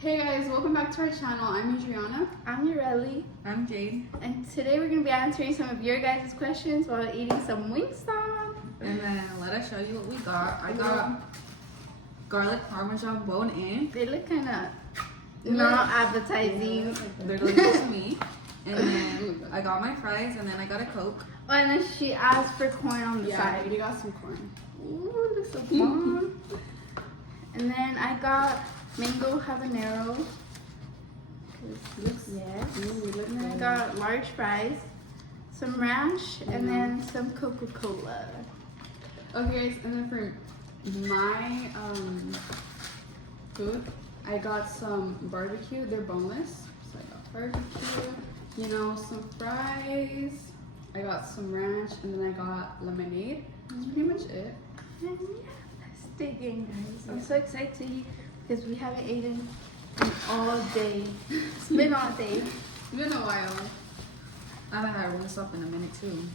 Hey guys, welcome back to our channel. I'm Adriana. I'm J.A.Y. I'm Jade. And today we're going to be answering some of your guys' questions while eating some Wingstop. And then let us show you what we got. I got garlic parmesan bone in. They look kind of not appetizing. They're delicious to me. And then I got my fries and then I got a Coke. Oh, and then she asked for corn on the Yeah, side. we got some corn. Ooh, looks so fun. And then I got mango habanero. Yes. And then I got large fries, some ranch, and then some Coca-Cola. Okay guys, and then for my food, I got some barbecue. They're boneless. So I got barbecue, some fries. I got some ranch, and then I got lemonade. That's pretty much it. And yeah, let's dig in, guys. I'm so excited to eat because we haven't eaten in all day. It's been all day. It's been a while. I haven't had Wingstop in a minute too.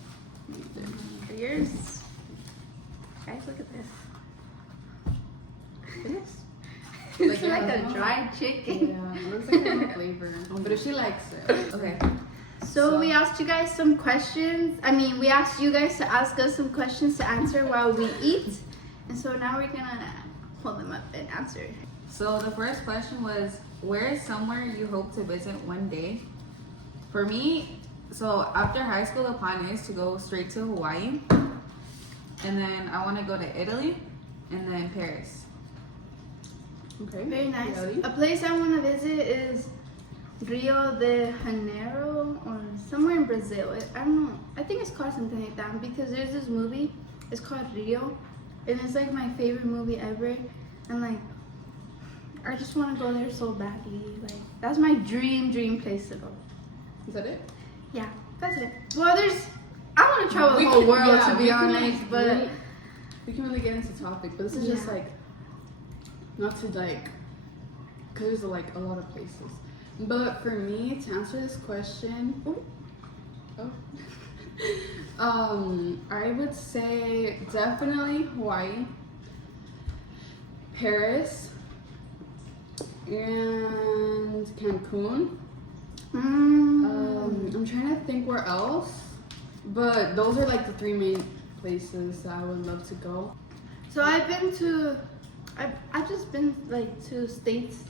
For yours, guys, look at this. It's like a dried chicken. Yeah, it looks like no flavor. But if she likes it. Okay. So we asked you guys some questions. We asked you guys to ask us some questions to answer while we eat. And so now we're gonna pull them up and answer. So the first question was, where is somewhere you hope to visit one day? For me, so after high school, the plan is to go straight to Hawaii. And then I want to go to Italy and then Paris. Okay. Very nice. Really? A place I want to visit is Rio de Janeiro or somewhere in Brazil. I don't know. I think it's called something like that because there's this movie. It's called Rio, and it's like my favorite movie ever. And like, I just want to go there so badly. Like, that's my dream place to go. Is that it? Yeah, that's it. Well, I want to travel the whole world to be honest, but we can really get into topic. But this is just like not to like, cause there's like a lot of places. But for me to answer this question, I would say definitely Hawaii, Paris, and Cancun. I'm trying to think where else, but those are like the three main places that I would love to go. So I've just been like to states,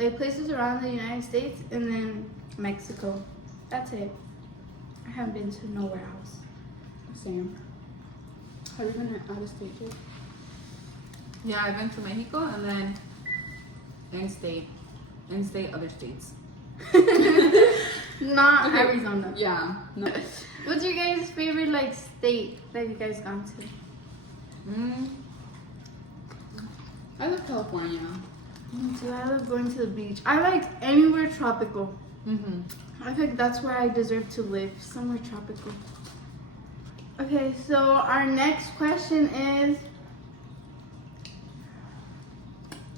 like places around the United States, and then Mexico. That's it. I haven't been to nowhere else. Same. Have you been out of state yet? Yeah, I've been to Mexico and then in-state, other states. Not Arizona. Yeah. No. What's your guys' favorite like state that you guys gone to? I love California. Me too. I love going to the beach. I like anywhere tropical. I think that's where I deserve to live. Somewhere tropical. Okay, so our next question is,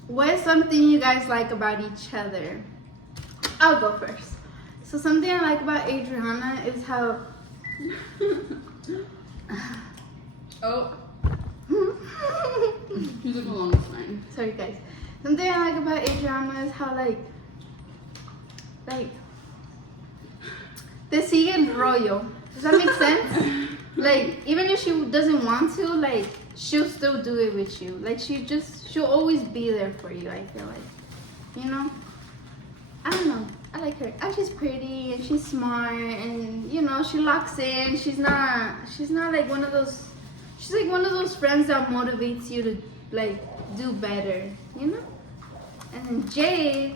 what is something you guys like about each other? I'll go first. So something I like about Adriana is how Music along is fine. sorry guys. Something I like about Adriana is how like te sigue el rollo. Does that make sense? Like, even if she doesn't want to, like, she'll still do it with you. Like, she'll always be there for you, I feel like. I don't know. I like her. And she's pretty and she's smart and, she locks in. She's not like one of those, she's like one of those friends that motivates you to, like, do better, And then Jade,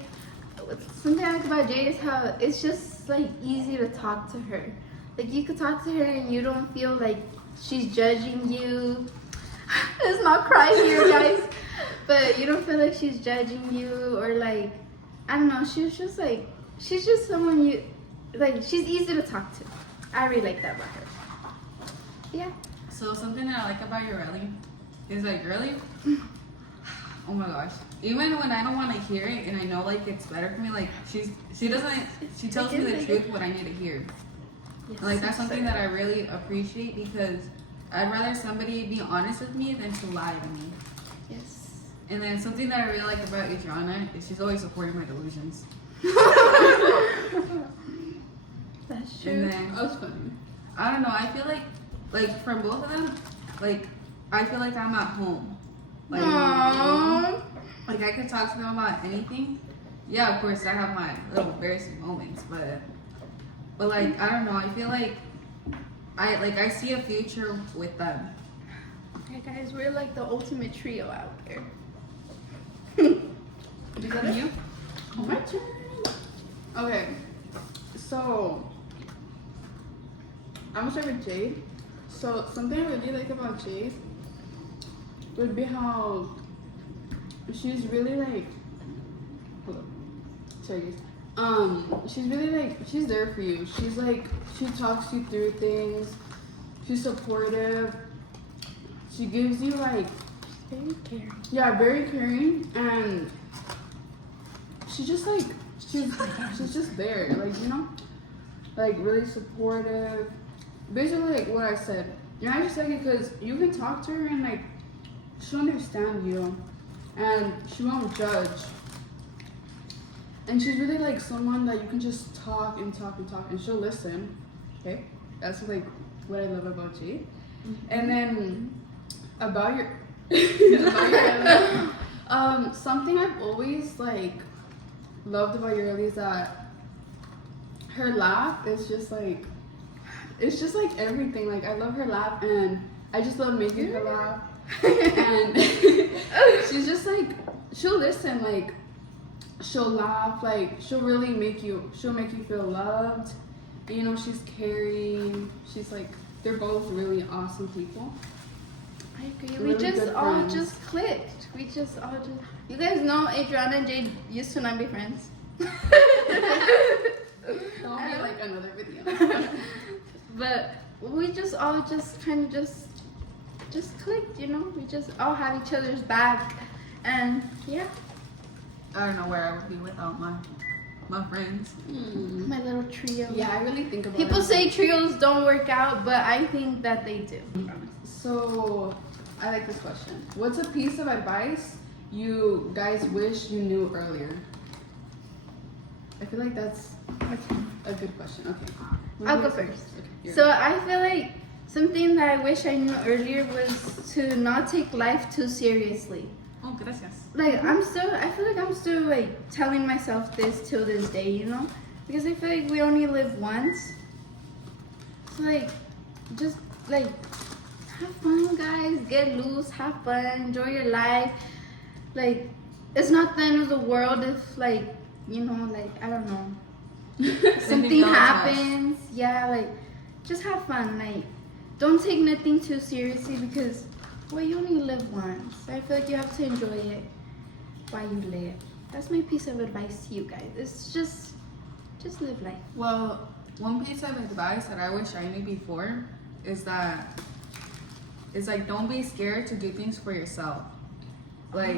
something I like about Jade is how it's just, like, easy to talk to her. Like, you could talk to her and you don't feel like she's judging you. Let's not cry here, guys. But you don't feel like she's judging you or, like, I don't know. She's just someone she's easy to talk to. I really like that about her. Yeah. So something that I like about your J.A.Y is like, girly, oh my gosh. Even when I don't want to hear it and I know like it's better for me, like she tells me the truth what I need to hear. Yes, Like that's something that I really appreciate because I'd rather somebody be honest with me than to lie to me. Yes. And then something that I really like about Adriana is she's always supporting my delusions. That's true. And then That was funny. I don't know. I feel like from both of them, like I feel like I'm at home. Like, Aww. like I could talk to them about anything. Yeah, of course I have my little embarrassing moments, but like I don't know. I feel like I see a future with them. Hey guys, we're like the ultimate trio out there. Is that you? My turn. Okay, so I'm gonna start with Jade. So something I really like about Jade would be how she's really like. Hold up. Sorry, guys. She's really like she's there for you. She's like she talks you through things. She's supportive. She gives you like Very caring. yeah, very caring, and she just like she's just there, like you know, like really supportive. Basically, like what I said. And I just like it because you can talk to her and like she'll understand you, and she won't judge. And she's really like someone that you can just talk and talk and talk, and she'll listen. Okay, that's like what I love about Jade. And then about your about your Ellie, something I've always like loved about your Ellie is that her laugh is just like it's just like everything. Like I love her laugh, and I just love making her laugh. And she's just like she'll listen, like she'll laugh, like she'll make you feel loved. You know, she's caring. She's like they're both really awesome people. I agree. Really We just good all friends. just clicked. We just all just. You guys know Adriana and Jade used to not be friends. That'll be like another video. But we just all just kind of just clicked, you know. We just all have each other's back, and yeah, I don't know where I would be without my friends. my little trio. Yeah, I really think about People it. say trios don't work out, but I think that they do. So, I like this question. What's a piece of advice you guys wish you knew earlier? I feel like that's a good question. Okay. I'll go first. Okay, So I feel like something that I wish I knew earlier was to not take life too seriously. Oh, gracias. Like I feel like I'm still like telling myself this till this day, you know, because I feel like we only live once. So like, just like have fun, guys. Get loose, have fun, enjoy your life. Like, it's not the end of the world if like, you know, like I don't know, something don't happens. Yeah, like just have fun. Like, don't take nothing too seriously because, well, you only live once. I feel like you have to enjoy it while you live. That's my piece of advice to you guys. It's just live life. Well, one piece of advice that I wish I knew before is that it's like don't be scared to do things for yourself. Like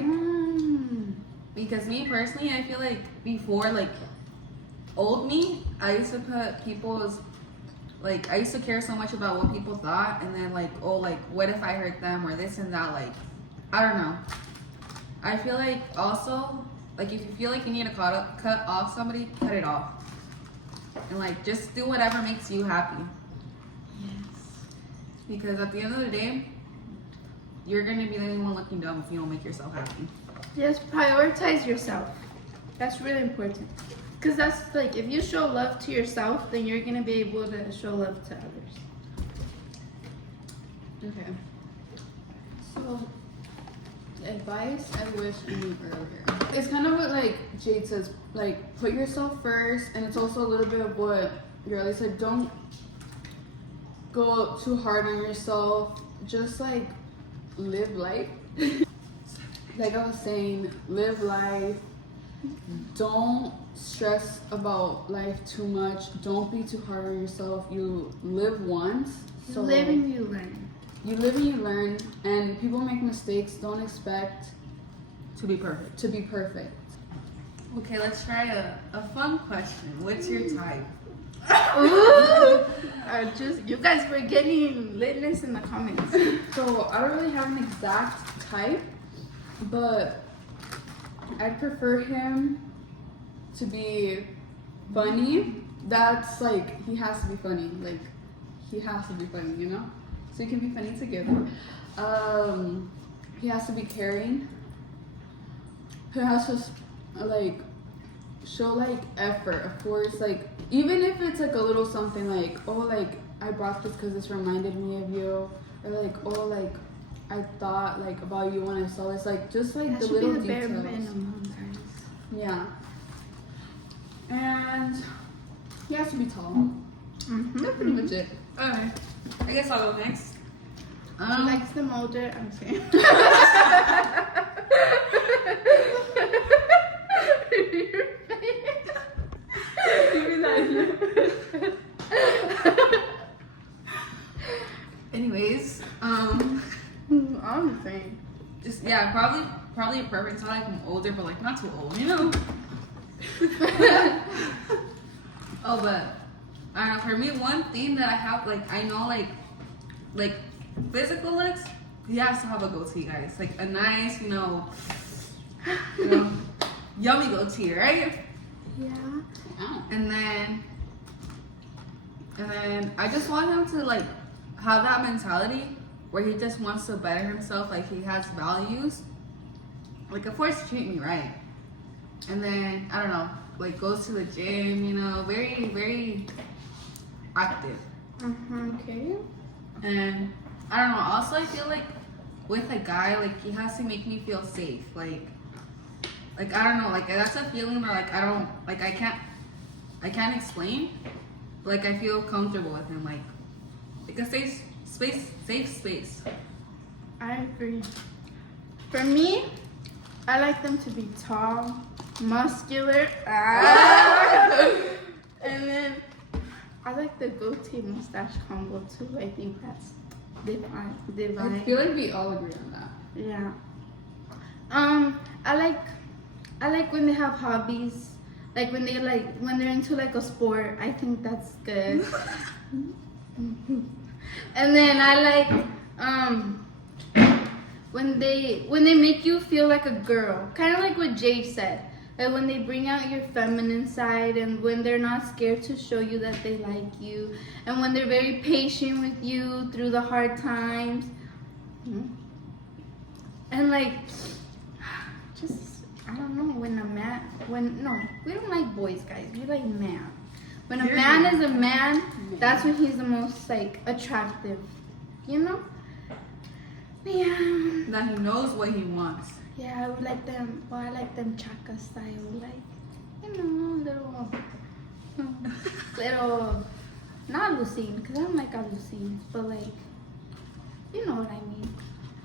because me personally, I feel like before like old me, I used to put people's like I used to care so much about what people thought, and then like oh like what if I hurt them or this and that, like I don't know. I feel like also like if you feel like you need to cut off somebody, cut it off. And like just do whatever makes you happy. Yes. Because at the end of the day, you're gonna be the only one looking dumb if you don't make yourself happy. Just prioritize yourself. That's really important. Because that's like, if you show love to yourself, then you're going to be able to show love to others. Okay. So, advice I wish I knew earlier. It's kind of what like Jade says, like put yourself first, and it's also a little bit of what Girlie said. Don't go too hard on yourself. Just like live life. Like I was saying, live life. Don't stress about life too much. Don't be too hard on yourself. You live once. You live and you learn. You live and you learn, and people make mistakes. Don't expect To be perfect. to be perfect. Okay, let's try a fun question. What's your type? Ooh! You guys were getting litness in the comments. So I don't really have an exact type, but I'd prefer him to be funny. That's like, he has to be funny. Like, he has to be funny, you know? So we can be funny together. He has to be caring. He has to like show like effort, of course. Like, even if it's like a little something like, oh, like I brought this because this reminded me of you, or like, oh, like I thought like about you when I saw this. Like, just like That the should little be the bare details. minimum, guys. Yeah. And he has to be tall. Mm-hmm. That's pretty much it. Okay. I guess I'll go next. She likes them older. I'm saying. Anyways, I'm saying. just yeah, probably a perfect size. Like I'm older, but like not too old, you know. Oh, but I don't know. For me, one thing that I have, like I know, like physical looks, he has to have a goatee, guys. Like a nice, you know, yummy goatee, right? Yeah. And then I just want him to like have that mentality where he just wants to better himself, like he has values. Like of course treat me right. And then I don't know, like goes to the gym, you know, very, very active. Okay. And I don't know, also I feel like with a guy, like he has to make me feel safe. Like I don't know, like that's a feeling that like I can't explain. Like I feel comfortable with him, like a safe space. I agree. For me, I like them to be tall, muscular, and then I like the goatee mustache combo too. I think that's divine. I feel like we all agree on that. Yeah. I like when they have hobbies. Like when they're into like a sport. I think that's good. And then I like when they make you feel like a girl. Kind of like what J.A.Y said. Like when they bring out your feminine side, and when they're not scared to show you that they like you, and when they're very patient with you through the hard times. And like, just, I don't know, we don't like boys, guys. We like man. When a man is a man, that's when he's the most like attractive, you know? Yeah. That he knows what he wants. Yeah, I would like them. Well, I like them chaka style, like, you know, little, not Lucine, because I don't like our Lucines, but like, you know what I mean.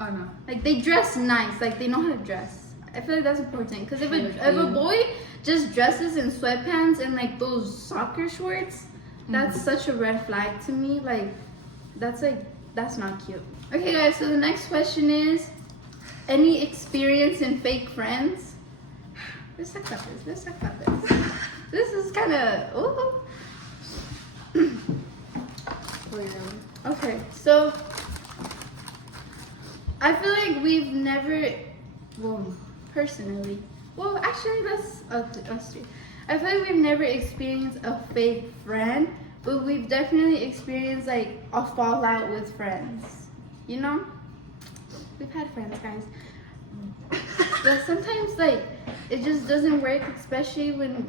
Oh no. Like they dress nice, like they know how to dress. I feel like that's important, because if a boy just dresses in sweatpants and like those soccer shorts, that's such a red flag to me. Like that's not cute. Okay, guys. So the next question is, any experience in fake friends? Let's talk about this. This is kind of okay. So I feel like we've never, personally, actually that's us three. I feel like we've never experienced a fake friend, but we've definitely experienced like a fallout with friends. You know, we've had friends, guys, but sometimes like it just doesn't work, especially when.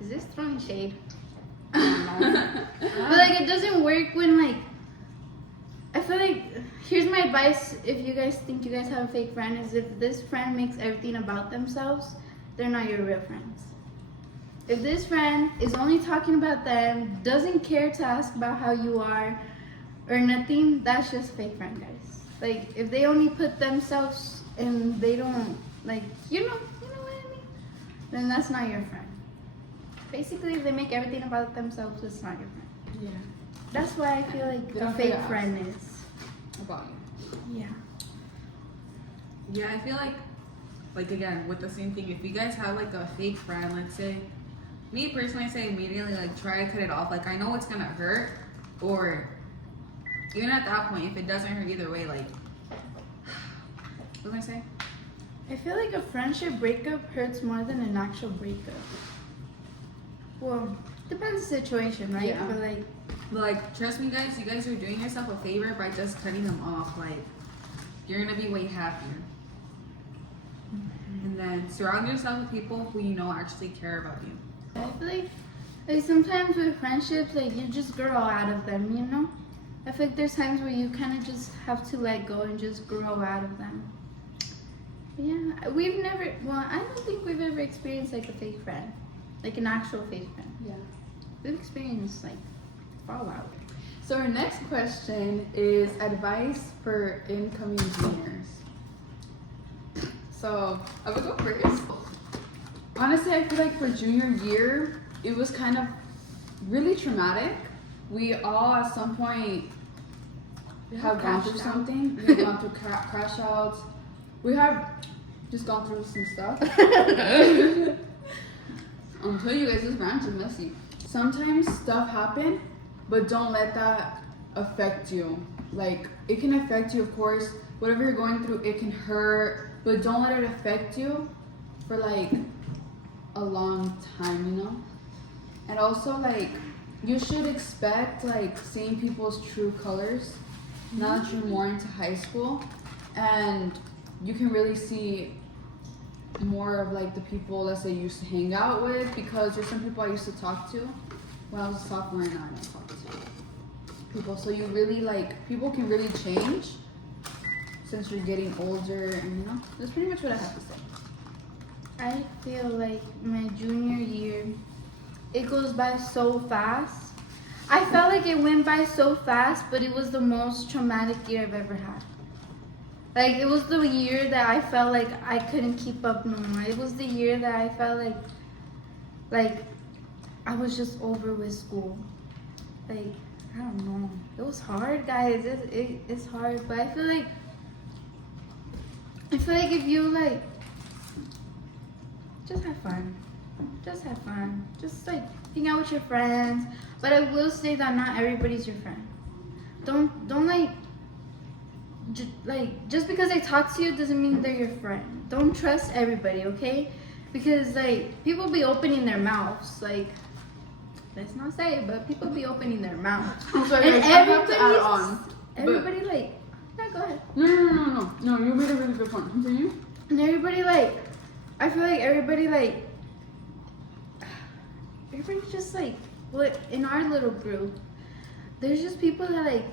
Is this throwing shade? I don't know. But like it doesn't work when like. I feel like, here's my advice if you guys think you guys have a fake friend, is if this friend makes everything about themselves, they're not your real friends. If this friend is only talking about them, doesn't care to ask about how you are, or nothing, that's just fake friend, guys. Like, if they only put themselves and they don't, like, you know what I mean? Then that's not your friend. Basically, if they make everything about themselves, it's not your friend. Yeah. That's why I feel like a fake friend is. About you. Yeah. Yeah, I feel like again with the same thing. If you guys have like a fake friend, let's say, me personally, I say immediately like try to cut it off. Like I know it's gonna hurt, or even at that point, if it doesn't hurt either way, like what was I say? I feel like a friendship breakup hurts more than an actual breakup. Well, depends the situation, right? Yeah. But Like, trust me, guys, you guys are doing yourself a favor by just cutting them off. Like, you're gonna be way happier. And then surround yourself with people who you know actually care about you. I feel like sometimes with friendships, like you just grow out of them, you know? I feel like there's times where you kind of just have to let go and just grow out of them. But yeah, we've never, well, I don't think we've ever experienced like a fake friend, like an actual fake friend. Yeah. We've experienced like fallout. So our next question is advice for incoming juniors. So I will go first. Honestly, I feel like for junior year, it was kind of really traumatic. We all at some point have gone through something. We've gone through crash outs. We have just gone through some stuff. I'm telling you guys, this branch is messy. Sometimes stuff happen, but don't let that affect you. Like, it can affect you, of course. Whatever you're going through, it can hurt, but don't let it affect you for like a long time, you know? And also, like, you should expect like seeing people's true colors now that you're more into high school, and you can really see more of like the people that I used to hang out with, because there's some people I used to talk to when I was a sophomore and I don't talk to people. So you really like, people can really change since you're getting older, and you know, that's pretty much what I have to say. I feel like my junior year, it goes by so fast. I felt like it went by so fast, but it was the most traumatic year I've ever had. Like, it was the year that I felt like I couldn't keep up no more. It was the year that I felt like I was just over with school. Like, I don't know. It was hard, guys. It's hard, but I feel like if you like, just have fun. Just have fun. Just like hang out with your friends. But I will say that not everybody's your friend. Don't like just because they talk to you doesn't mean they're your friend. Don't trust everybody, okay? Because like people be opening their mouths, like, let's not say it, but people be opening their mouths. I'm sorry, And guys, I have to add on. Everybody like, yeah, go ahead. No, you made a really good point. Continue. And everybody like, I feel like everybody just like, what in our little group, there's just people that like,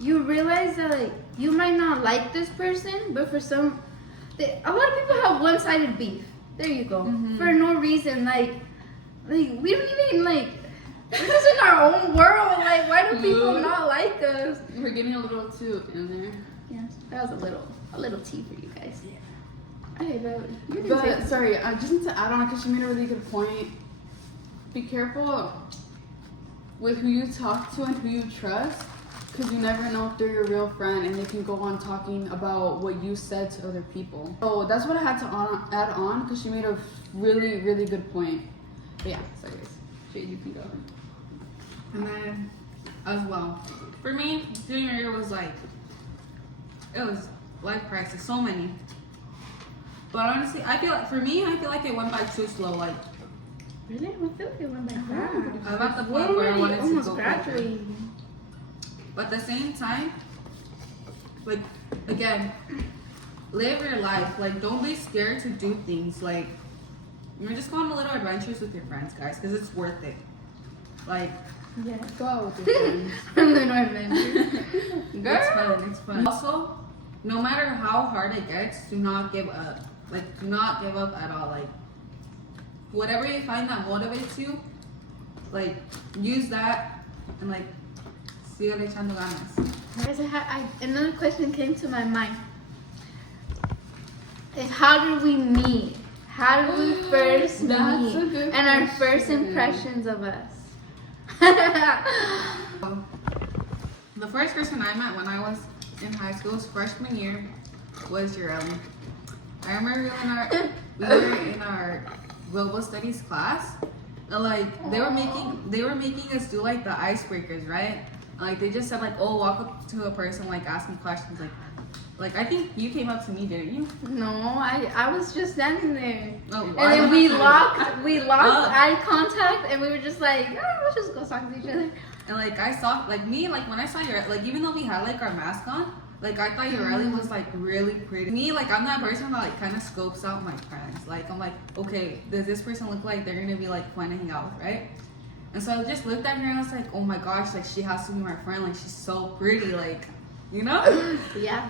you realize that like you might not like this person, but for a lot of people have one-sided beef. There you go. Mm-hmm. For no reason, like we don't even like, we're just in our own world. Like, why do people not like us? We're getting a little too in there. Yeah, that was a little tea for you guys. Yeah. Okay, but you can But say sorry, I just need to add on because she made a really good point. Be careful with who you talk to and who you trust, because you never know if they're your real friend and they can go on talking about what you said to other people. So that's what I had to add on because she made a really, really good point. But yeah, sorry guys. Jade, you can go. And then, as well, for me, junior year was like, it was life crisis, so many. But honestly, I feel like it went by too slow. Like, really? I feel like it went by fast. I'm at the point where I wanted to almost go graduating. but at the same time, like, again, live your life. Like, don't be scared to do things. Like, you're just going on little adventures with your friends, guys, because it's worth it. Like, Yeah. Go out with your friends. Little adventure. it's fun. Also, no matter how hard it gets, do not give up. Like, do not give up at all. Like, whatever you find that motivates you, like, use that and, like, sigue echando ganas. Guys, another question came to my mind. Is how did we meet? How did we first That's a meet? good And our first question. impressions of us. The first person I met when I was in high school, freshman year, was J.A.Y. I remember we were in our global studies class, and like they were making us do like the icebreakers, right? Like they just said like, oh, walk up to a person, like ask them questions, like I think you came up to me, didn't you? No, I was just standing there. Oh, And then we locked eye contact, and we were just like, oh, let's just go talk to each other. And like I saw, like me, like when I saw your, like even though we had like our mask on, like I thought Yoreli was like really pretty. Me, like I'm that person that like kind of scopes out my friends. Like I'm like, okay, does this person look like they're gonna be like fun to hang out with, right? And so I just looked at her and I was like, oh my gosh, like she has to be my friend. Like she's so pretty, like, you know? Yeah.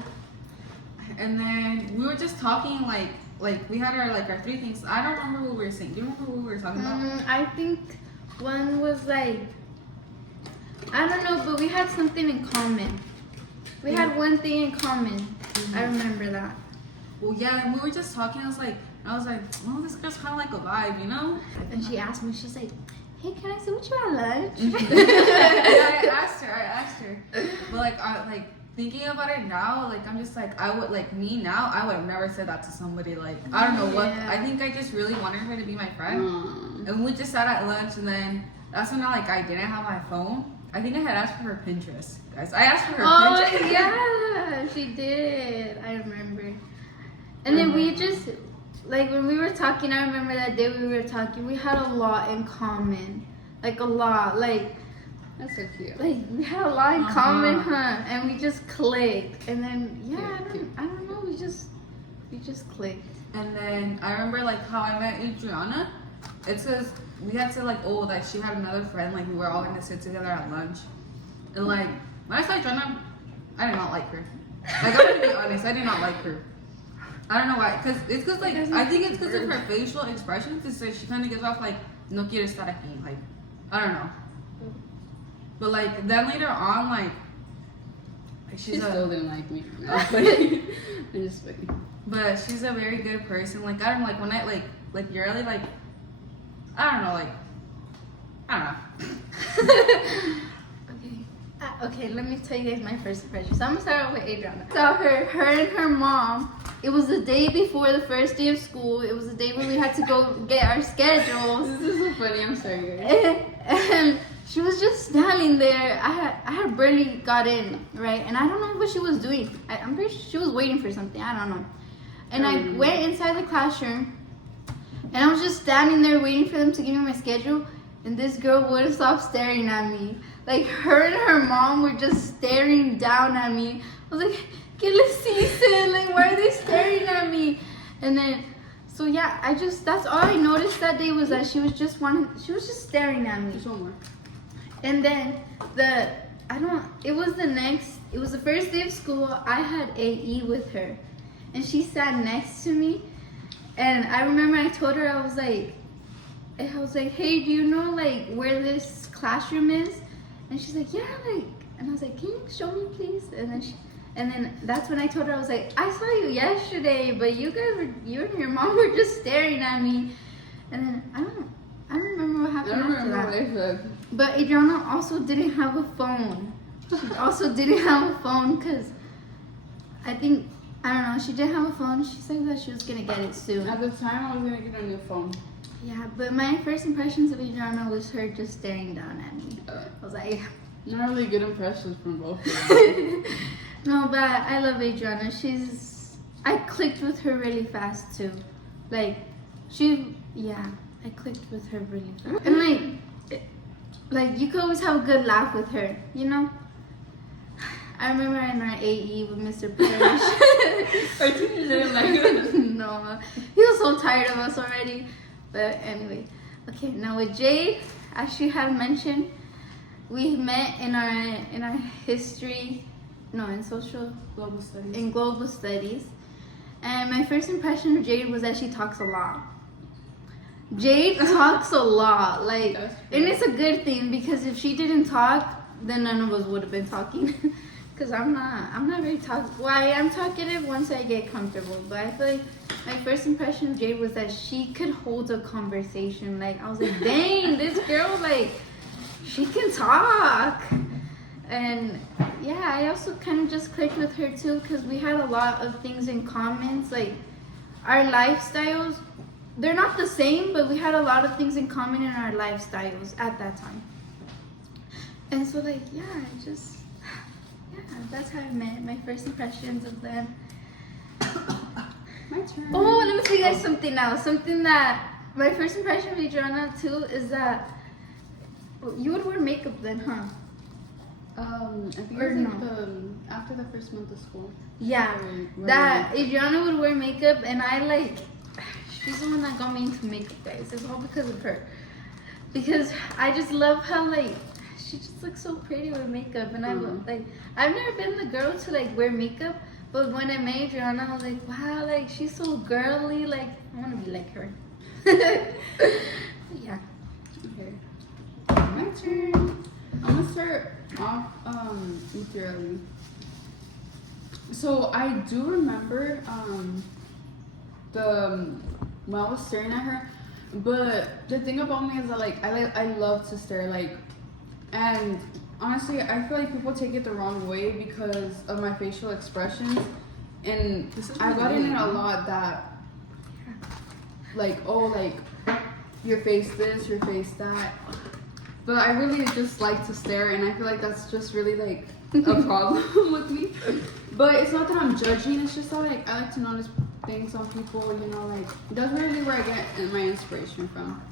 And then we were just talking like we had our 3 things. I don't remember what we were saying. Do you remember what we were talking about? I think one was like, I don't know, but we had something in common. We had one thing in common. I remember that. Well, yeah, and we were just talking. I was like, oh, this girl's kind of like a vibe, you know? And she asked me, she's like, hey, can I sit with you at lunch? I asked her. But like thinking about it now, like I'm just like, I would like me now, I would have never said that to somebody. Like I don't know what. I think I just really wanted her to be my friend. And we just sat at lunch, and then that's when I didn't have my phone. I think I had asked for her Pinterest, guys. I asked for her Pinterest. Oh yeah, she did. I remember. And then we just, like when we were talking, I remember that day we were talking, we had a lot in common. Like a lot. Like, That's so cute. like we had a lot in common, huh? And we just clicked. And then I don't know, we just clicked. And then I remember like how I met Adriana. It says we had to like she had another friend, like we were all gonna sit together at lunch. And like when I saw Adriana, I did not like her. Like I'm gonna be honest, I did not like her. I don't know why, cause like I think it's because of her facial expressions. It's like she kind of gives off like no quiero estar aquí, like I don't know. But like then later on, like She still didn't like me. I'm just kidding. But she's a very good person. Like I don't know, like when I like you're really like I don't know, like I don't know. Okay, let me tell you guys my first impression. So I'm gonna start off with Adriana. So her and her mom, it was the day before the first day of school. It was the day when we had to go get our schedules. This is so funny, I'm sorry guys. And she was just standing there. I had barely got in, right? And I don't know what she was doing. I'm pretty sure she was waiting for something. I don't know. And I went inside the classroom, and I was just standing there waiting for them to give me my schedule. And this girl wouldn't stop staring at me. Like her and her mom were just staring down at me. I was like, ¿Qué les hice? Like, why are they staring at me? And then, so yeah, that's all I noticed that day was that she was just staring at me. Just one more. And then it was the first day of school. I had AE with her, and she sat next to me. And I remember I told her, I was like, hey, do you know like where this classroom is? And she's like, yeah, like, and I was like, can you show me please? And then that's when I told her, I was like, I saw you yesterday, but you and your mom were just staring at me. And then I don't remember what happened after that. What I said. But Adriana also didn't have a phone. She also didn't have a phone because I don't know, she didn't have a phone. She said that she was gonna get it soon. At the time, I was gonna get a new phone. Yeah, but my first impressions of Adriana was her just staring down at me. I was like, not really good impressions from both of them. No, but I love Adriana. I clicked with her really fast too. Like, I clicked with her really fast. And like you could always have a good laugh with her, you know? I remember in our AE with Mr. Parrish. I think you didn't like it. No, he was so tired of us already. But anyway, okay. Now with J.A.Y, as she had mentioned, we met in our history, in global studies. And my first impression of J.A.Y was that she talks a lot. J.A.Y talks a lot, like, and it's a good thing because if she didn't talk, then none of us would have been talking. Cause I'm not very talkative. Well, I am talkative once I get comfortable, but I feel like my first impression of J.A.Y was that she could hold a conversation. Like I was like, dang, this girl, like, she can talk. And yeah, I also kind of just clicked with her too, cause we had a lot of things in common. Like our lifestyles, they're not the same, but we had a lot of things in common in our lifestyles at that time. And so like, that's how I met. My first impressions of them. My turn. Oh, ask you guys something else. Something that my first impression of Adriana too is that you would wear makeup then, huh? I think Or it was no? like after the first month of school. Yeah, Wear that Adriana would wear makeup, and I like. She's the one that got me into makeup, guys. It's all because of her. Because I just love how like she just looks so pretty with makeup, and I love like I've never been the girl to like wear makeup, but when I met Adriana, I was like, wow, like she's so girly. Like I want to be like her. Yeah. Okay. My turn. I'm gonna start off with your Ellie. So I do remember when I was staring at her, but the thing about me is that like I love to stare, like, and honestly I feel like people take it the wrong way because of my facial expressions, and I've gotten it a lot that like, oh, like your face this, your face that. But I really just like to stare, and I feel like that's just really like a problem with me. But it's not that I'm judging, it's just that like I like to notice things on people, you know, like that's really where I get my inspiration from.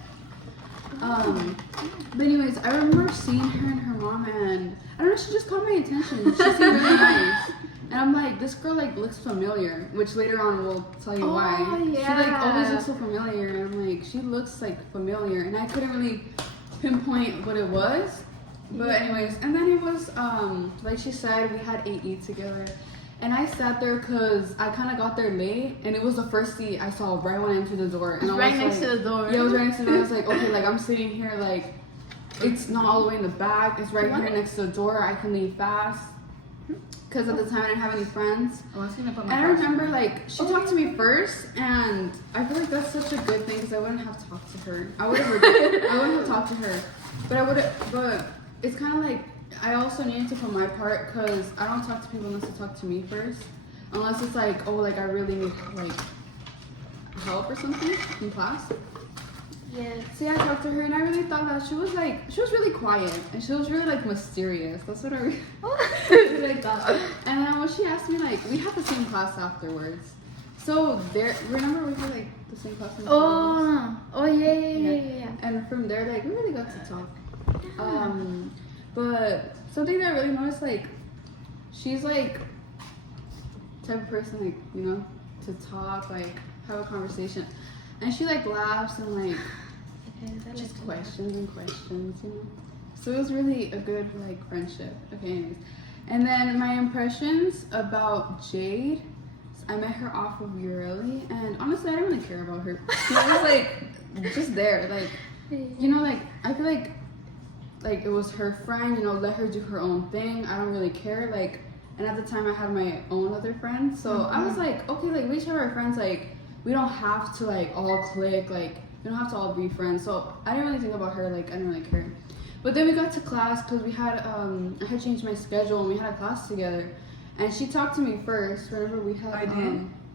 But anyways, I remember seeing her and her mom, and I don't know, she just caught my attention. She seemed really nice. And I'm like, this girl like looks familiar, which later on we'll tell you why. Yeah. She like always looks so familiar, and I'm like, she looks like familiar, and I couldn't really pinpoint what it was. But anyways, and then it was like she said, we had 8 together, and I sat there because I kind of got there late, and it was the first seat I saw right when I entered the door. And It's right next to the door. Yeah, it was right next to the door. I was like, okay, like I'm sitting here, like it's not all the way in the back. It's right here next to the door. I can leave fast. Because at the time I didn't have any friends. Oh, I was gonna put And my I brush remember on. like she talked to me first, and I feel like that's such a good thing because I wouldn't have talked to her. I wouldn't have talked to her, but it's kind of like I also needed to put my part because I don't talk to people unless they talk to me first, unless it's like, oh, like I really need like help or something in class. Yeah. See, I talked to her, and I really thought that she was really quiet, and she was really like mysterious. That's what I really thought. And then when she asked me, like, we had the same class afterwards. So there, remember we had like the same class. In the Yeah. And from there, like, we really got to talk. But something that I really noticed, like, she's like type of person, like, you know, to talk, like, have a conversation. And she like laughs and like just questions and questions, you know. So it was really a good like friendship. Okay, anyways. And then my impressions about Jade, I met her off of Ureli, and honestly I didn't really care about her. She was like just there, like, you know, like I feel like it was her friend, you know, let her do her own thing. I don't really care, like, and at the time I had my own other friends, so I was like, okay, like we each have our friends, like we don't have to like all click, like we don't have to all be friends. So I didn't really think about her, like I didn't really care. But then we got to class because we had I had changed my schedule and we had a class together, and she talked to me first. Remember we had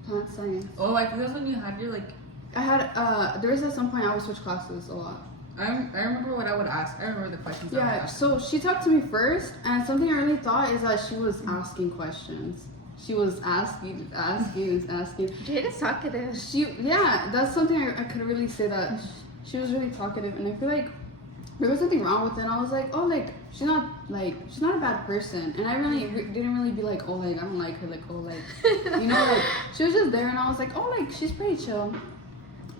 plant science. Oh, I think that's when you had your like. I had there was at some point I would switch classes a lot. I remember what I would ask. I remember the questions. I would Yeah, ask. so she talked to me first, and something I really thought is that she was asking questions. She was asking. Jade is talkative. That's something I could really say, that she was really talkative, and I feel like there was nothing wrong with it. And I was like, oh, like she's not a bad person, and I really didn't really be like, oh, like I don't like her, like, oh, like you know, like she was just there, and I was like, oh, like she's pretty chill.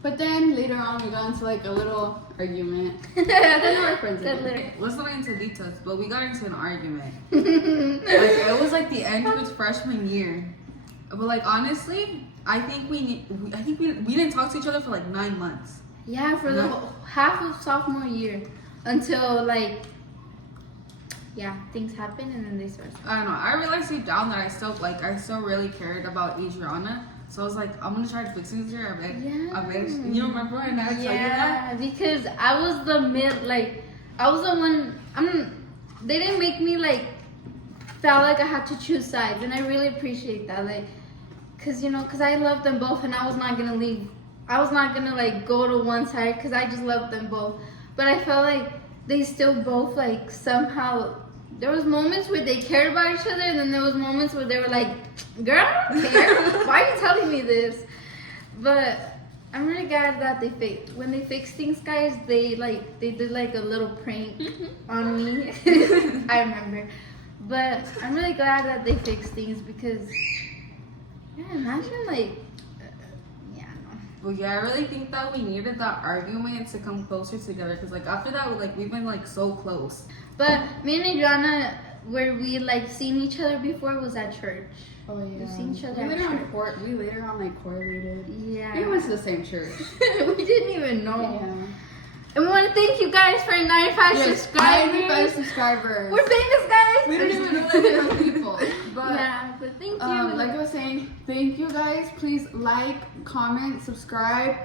But then later on we got into like a little argument. Then we were friends again. Let's not get into details, but we got into an argument. Like it was like the end of his freshman year. But like honestly, I think we didn't talk to each other for like 9 months. Yeah, for the whole, half of sophomore year until like things happen and then they start. I don't know. I realized deep down that I still really cared about Adriana. So I was like, I'm gonna try to fix things here. I bet. You don't remember when I tell you that? Because I was I was the one. They didn't make me like felt like I had to choose sides, and I really appreciate that. Like, cause I love them both, and I was not gonna leave. I was not gonna like go to one side because I just loved them both. But I felt like they still both like somehow. There was moments where they cared about each other, and then there was moments where they were like, girl, I don't care. Why are you telling me this? But I'm really glad that when they fix things, guys, they did like a little prank on me. I remember. But I'm really glad that they fixed things because, yeah, imagine like, yeah, no. Well, yeah, I really think that we needed that argument to come closer together because, like, after that, we've been like so close. But me and Adriana, where we like seen each other before was at church. Oh yeah. We've seen each other We at later church. we later on like correlated. Yeah. We went to the same church. We didn't even know. Yeah. And we want to thank you guys for 95 subscribers. 95 subscribers. We're famous, guys. We don't even know that they are people. But Yeah, but thank you. like I was saying, thank you guys. Please like, comment, subscribe.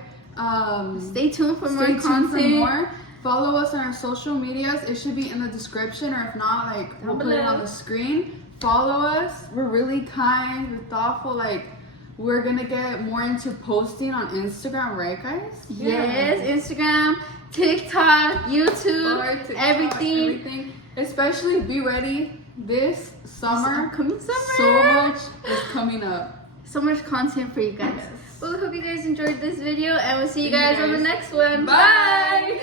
Stay tuned for more Stay tuned content. for more. Follow us on our social medias. It should be in the description, or if not, like we'll put it on the screen. Follow us. We're really kind. We're thoughtful. Like we're gonna get more into posting on Instagram, right, guys? Yes, Instagram, TikTok, YouTube, Or TikTok, everything. Especially be ready this summer. Coming summer. So much is coming up. So much content for you guys. Yes. Well, we hope you guys enjoyed this video, and we'll see you See you guys on the guys. next one. Bye.